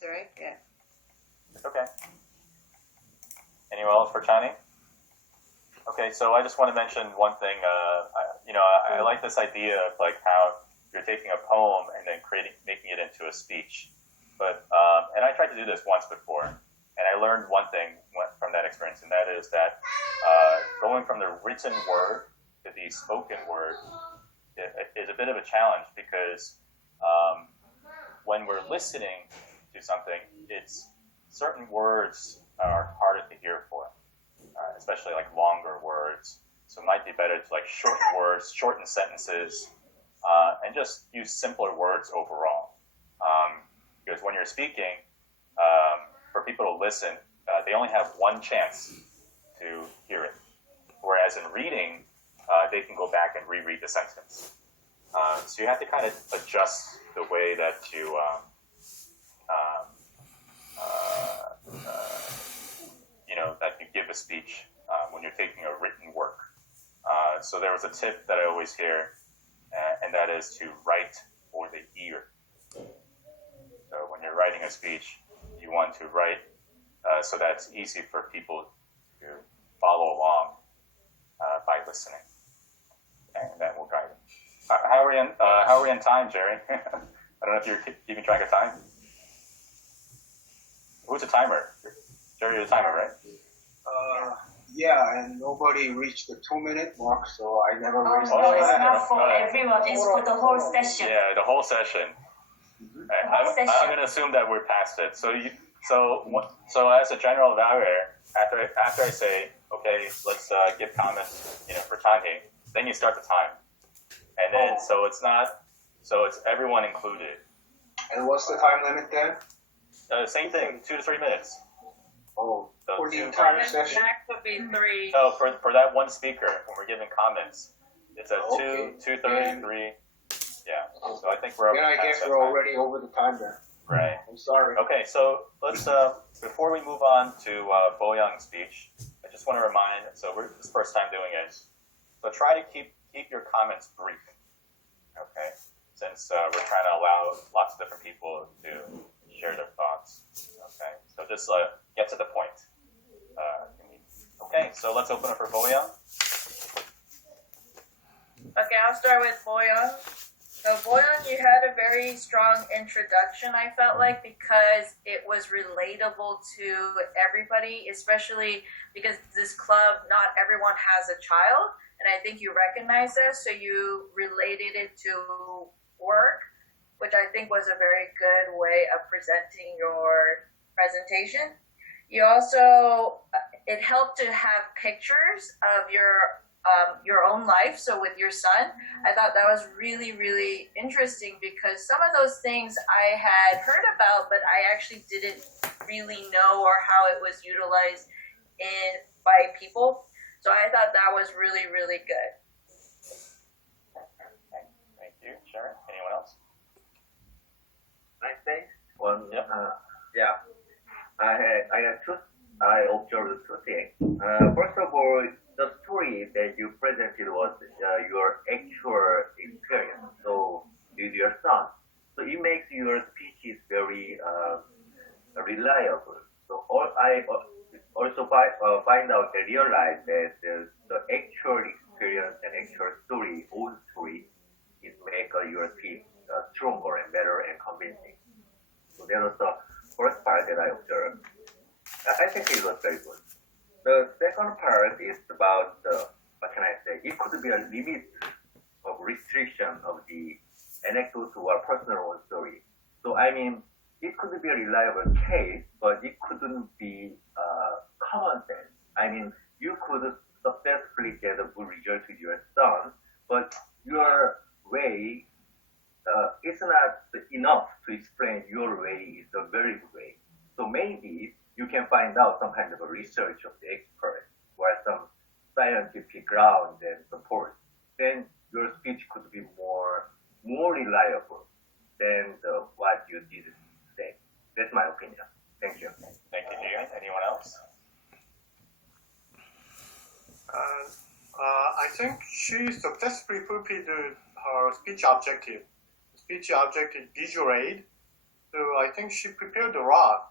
answer, right? Yeah. Okay. Anyone else for Chani? Okay, so I just want to mention one thing. I like this idea of like how you're taking a poem and then making it into a speech. But and I tried to do this once before, and I learned one thing from that experience, and that is that going from the written word to the spoken word is a bit of a challenge because when we're listening to something, it's certain words are harder to hear for, especially like longer words. So it might be better to like shorten words, shorten sentences, and just use simpler words overall. Because when you're speaking, for people to listen, they only have one chance to hear it. Whereas in reading, they can go back and reread the sentence. So you have to kind of adjust the way that you that you give a speech when you're taking a written work. So there was a tip that I always hear, and that is to write for the ear. So when you're writing a speech, you want to write so that it's easy for people to follow along by listening, and that will guide them. How are we in time, Jerry? I don't know if you're keeping track of time. Who's the timer? Jerry, you're the timer, right? Yeah, and nobody reached the 2-minute mark, so I never reached. No, it's not for everyone. It's for the whole session. Yeah, the whole session. I'm going to assume that we're past it. So as a general evaluator, after I say, okay, let's give comments, for Chani, then you start the time, and then so it's everyone included. And what's the time limit then? Same thing, 2 to 3 minutes. Oh, So for the entire session? Max would be 3. So for that one speaker, when we're giving comments, it's a 2, 2:30, 3. Yeah. So I think we're. Then I guess we're already over the time then. Right. I'm sorry. Okay, so let's before we move on to Bo Young's speech, I just want to remind. So this is the first time doing it. So try to keep your comments brief. Okay. Since we're trying to allow lots of different people to share their thoughts. Okay. So just get to the point. Okay, so let's open up for Bo Young. Okay, I'll start with Bo Young. So Bo Young, you had a very strong introduction, I felt like, because it was relatable to everybody, especially because this club, not everyone has a child, and I think you recognize this, so you related it to work, which I think was a very good way of presenting your presentation. You also, it helped to have pictures of your own life. So with your son, I thought that was really, really interesting because some of those things I had heard about, but I actually didn't really know or how it was utilized by people. So I thought that was really, really good. Thank you, Sharon. Anyone else? I think one. Yep. Yeah. I observed two things. First of all, the story that you presented was your actual experience. So with your son, so it makes your speeches very reliable. So I also find out and realize that the actual experience and actual story, own story, is make your speech stronger and better and convincing. So that was the first part that I observed. I think it was very good. The second part is about what can I say? It could be a limit of restriction of the anecdote or personal story. So I mean, it could be a reliable case, but it couldn't be common sense. I mean, you could successfully get a good result with your son, but your way it's not enough to explain your way is a very good way. So maybe you can find out some kind of a research of the expert or some scientific ground and support. Then your speech could be more reliable than what you did say. That's my opinion. Thank you. Thank you, Jian. Anyone else? I think she successfully fulfilled her speech objective. Speech objective visual aid, So I think she prepared a lot.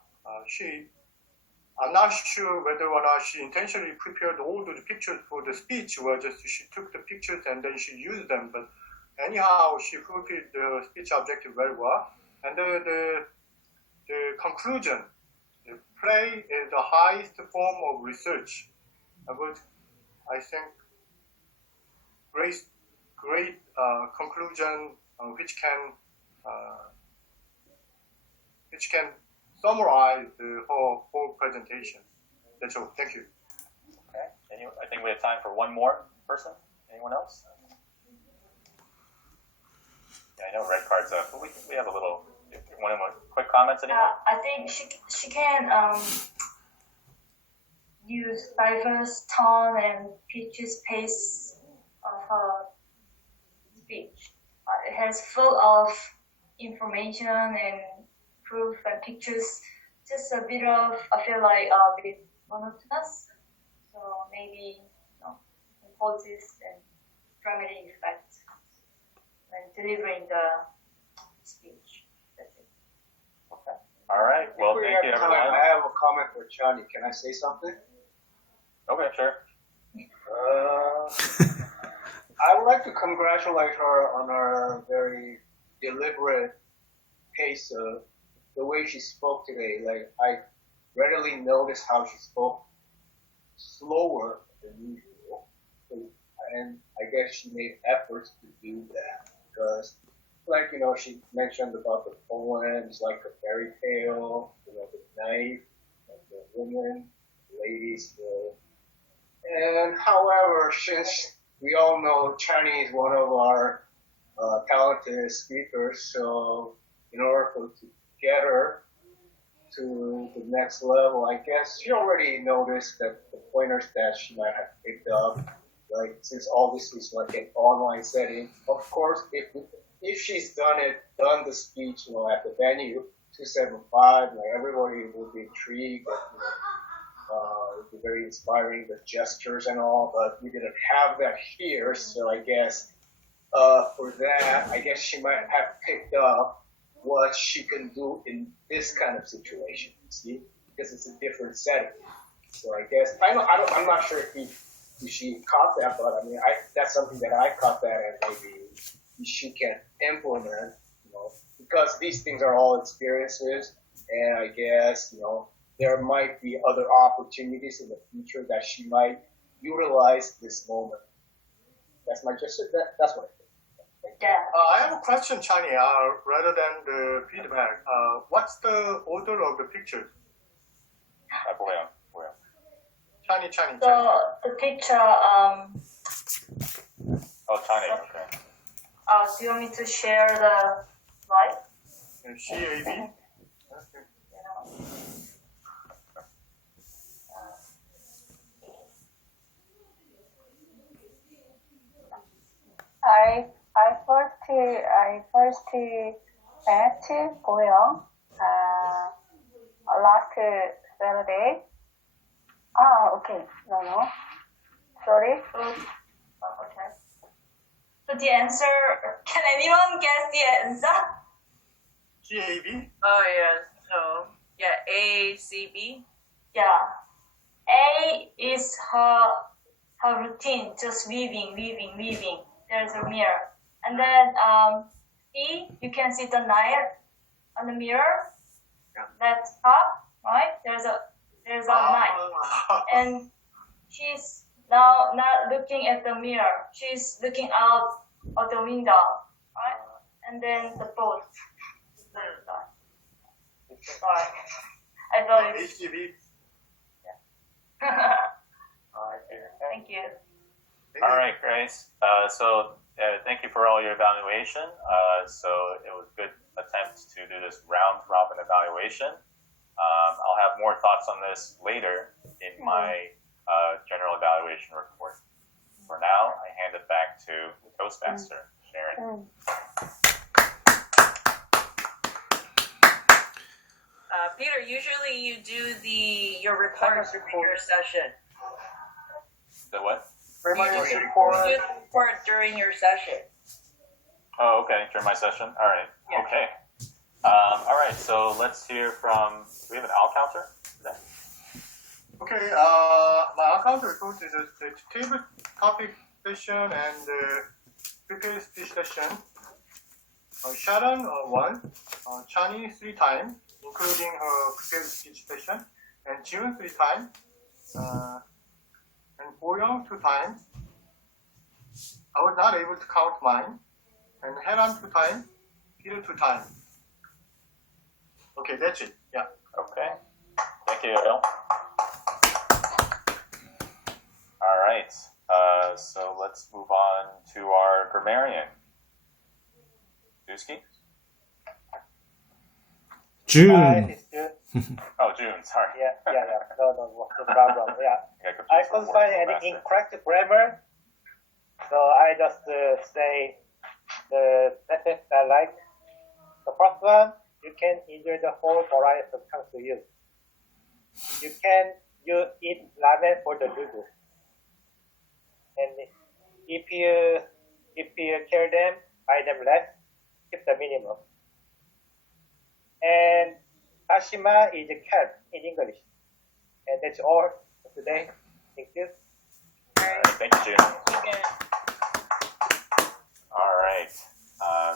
I'm not sure whether or not she intentionally prepared all the pictures for the speech, or just she took the pictures and then she used them. But anyhow, she fulfilled the speech objective very well. And the conclusion, the play is the highest form of research. I think, great conclusion which can summarize the whole presentation. That's all. Thank you. Okay. I think we have time for one more person. Anyone else? Yeah, I know red card's up, but we have a little. One quick comments, anyone? I think she can use diverse tone and pitches pace of her speech. It has full of information and proof and pictures. Just a bit of, I feel like a bit monotonous. So maybe imposes and dramatic effect when delivering the speech. That's it. Okay. All right. Well, thank you, everyone. I have a comment for Chani. Can I say something? Okay, sure. I would like to congratulate her on her very deliberate pace of the way she spoke today. Like, I readily noticed how she spoke slower than usual. And I guess she made efforts to do that. Because, like, she mentioned about the poems, like a fairy tale, the knife, and the women, the ladies. And however, since we all know Chinese is one of our talented speakers, so in order to get her to the next level, I guess she already noticed that the pointers that she might have picked up, like since all this is like an online setting, of course, if she's done the speech, at the venue 275, like everybody will be intrigued. It would be very inspiring, the gestures and all, but we didn't have that here, so I guess for that, I guess she might have picked up what she can do in this kind of situation, see? Because it's a different setting. So I guess, I'm not sure if she caught that, but I mean, that's something that I caught that and maybe she can implement, because these things are all experiences, and I guess, there might be other opportunities in the future that she might utilize this moment. That's what I think. Yeah. I have a question, Chani, rather than the feedback. What's the order of the pictures? Chani. So the picture, Oh, Chani, okay. do you want me to share the slide? CAB? I first met Boyoung last Saturday. Okay. No. Sorry. Okay. So the answer, can anyone guess the answer? CAB? Oh, yeah. So, yeah, ACB. Yeah. A is her routine, just weaving. There's a mirror. And then C, you can see the knife on the mirror. That's top, right? There's a knife. And she's now not looking at the mirror. She's looking out of the window, right? And then the boat. Sorry. I thought it. HGB? Thank you. All right, Grace. So thank you for all your evaluation. So it was a good attempt to do this round robin evaluation. I'll have more thoughts on this later in my general evaluation report. For now, I hand it back to the Toastmaster, Sharon. Peter, usually you do your report during your session. The what? You do the report during your session. Oh, okay. During my session? All right. Yeah. Okay. All right, so let's hear from. Do we have an owl counter today? Okay, my account report is the table topic session and the prepared speech session. Sharon 1, Chani 3 times, including her prepared speech session, and June 3 times, and Boyoung 2 times. I was not able to count mine, and Heran 2 times, Peter 2 times. Okay, that's it. Yeah. Okay. Thank you, Ariel. All right. So let's move on to our grammarian. Dusky? June. It's June. Oh, June. Sorry. Yeah. No problem. Yeah. I couldn't find any incorrect grammar, so I just say the sentence I like. The first one, you can enjoy the whole variety of tongues to use. You can eat ramen for the DooDoo. And if you care them, buy them less, keep the minimum. And Ashima is a cat in English. And that's all for today. Thank you. All right, thank you, June. All right.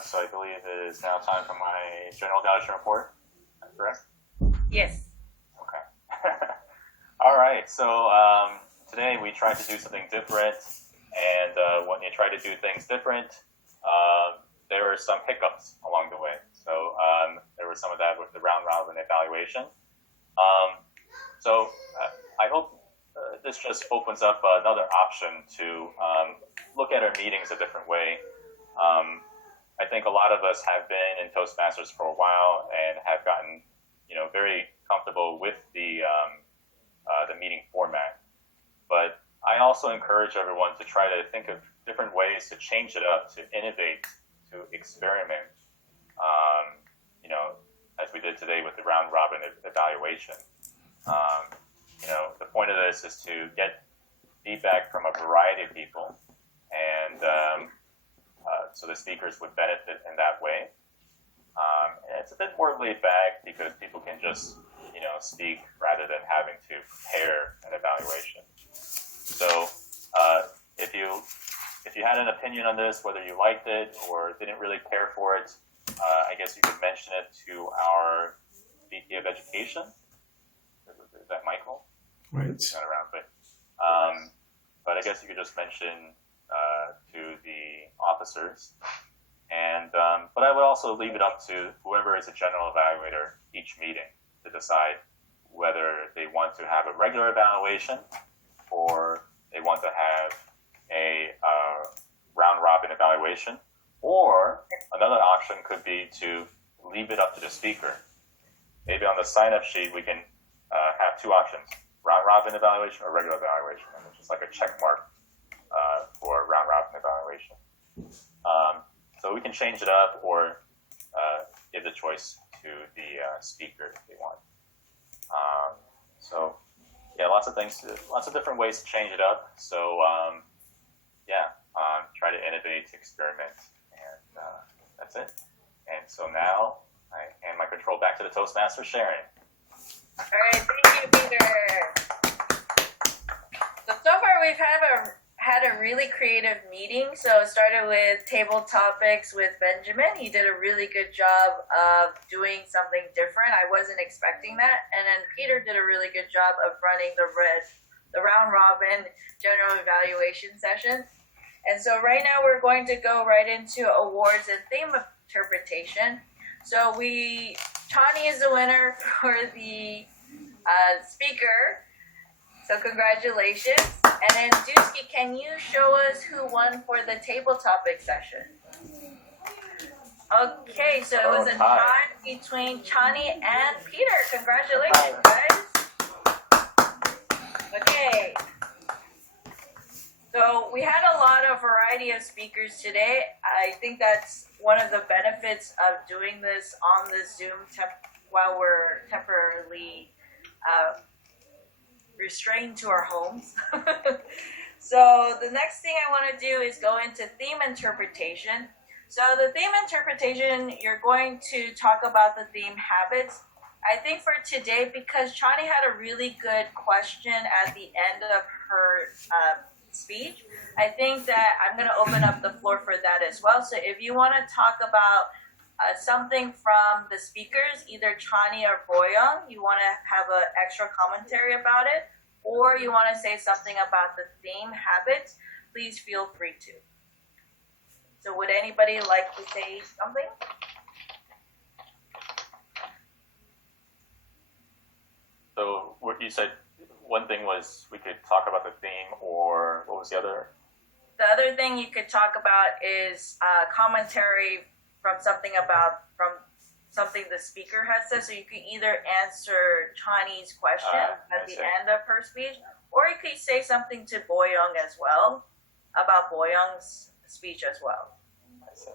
So I believe it is now time for my general evaluation report. Correct? Yes. Okay. All right. So today we tried to do something different, and when you try to do things different, there were some hiccups along the way. So there was some of that with the round robin evaluation. So I hope this just opens up another option to look at our meetings a different way. I think a lot of us have been in Toastmasters for a while and have gotten, very comfortable with the meeting format. But I also encourage everyone to try to think of different ways to change it up, to innovate, to experiment. As we did today with the round robin evaluation. The point of this is to get feedback from a variety of people, and so the speakers would benefit in that way. And it's a bit more laid back because people can just, speak rather than having to prepare an evaluation. So if you had an opinion on this, whether you liked it or didn't really care for it, I guess you could mention it to our VP of Education. Is that Michael? Right. He's not around, but I guess you could just mention to the officers. And but I would also leave it up to whoever is a general evaluator each meeting to decide whether they want to have a regular evaluation or they want to have a round robin evaluation. Or another option could be to leave it up to the speaker. Maybe on the sign-up sheet we can have two options: round robin evaluation or regular evaluation. And it's just like a check mark for round robin evaluation. So we can change it up or give the choice to the speaker if they want. Lots of different ways to change it up. So try to innovate, experiment, and that's it. And so now I hand my control back to the Toastmaster, Sharon. All right, thank you, Peter. So far we've had a really creative meeting. So it started with table topics with Benjamin. He did a really good job of doing something different. I wasn't expecting that. And then Peter did a really good job of running the round robin general evaluation session. And so right now we're going to go right into awards and theme interpretation. So Chani is the winner for the speaker. So congratulations. And then Dusky, can you show us who won for the table topic session? Okay, so it was a tie between Chani and Peter. Congratulations, guys. Okay. So we had a lot of variety of speakers today. I think that's one of the benefits of doing this on the Zoom while we're temporarily restrained to our homes. So the next thing I want to do is go into theme interpretation. So the theme interpretation, you're going to talk about the theme habits. I think for today, because Chani had a really good question at the end of her speech, I think that I'm going to open up the floor for that as well. So if you want to talk about something from the speakers, either Chani or Boyoung, you want to have an extra commentary about it, or you want to say something about the theme habits, please feel free to. So would anybody like to say something? So what you said, one thing was we could talk about the theme, or what was the other? The other thing you could talk about is commentary from something the speaker has said. So you could either answer Chinese question at the end of her speech, or you could say something to Boyoung as well about Boyoung's speech as well. So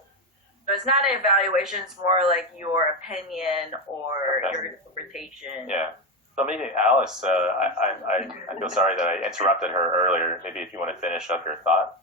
it's not an evaluation; it's more like your opinion or your interpretation. Yeah. So maybe Alice, I feel sorry that I interrupted her earlier. Maybe if you want to finish up your thought.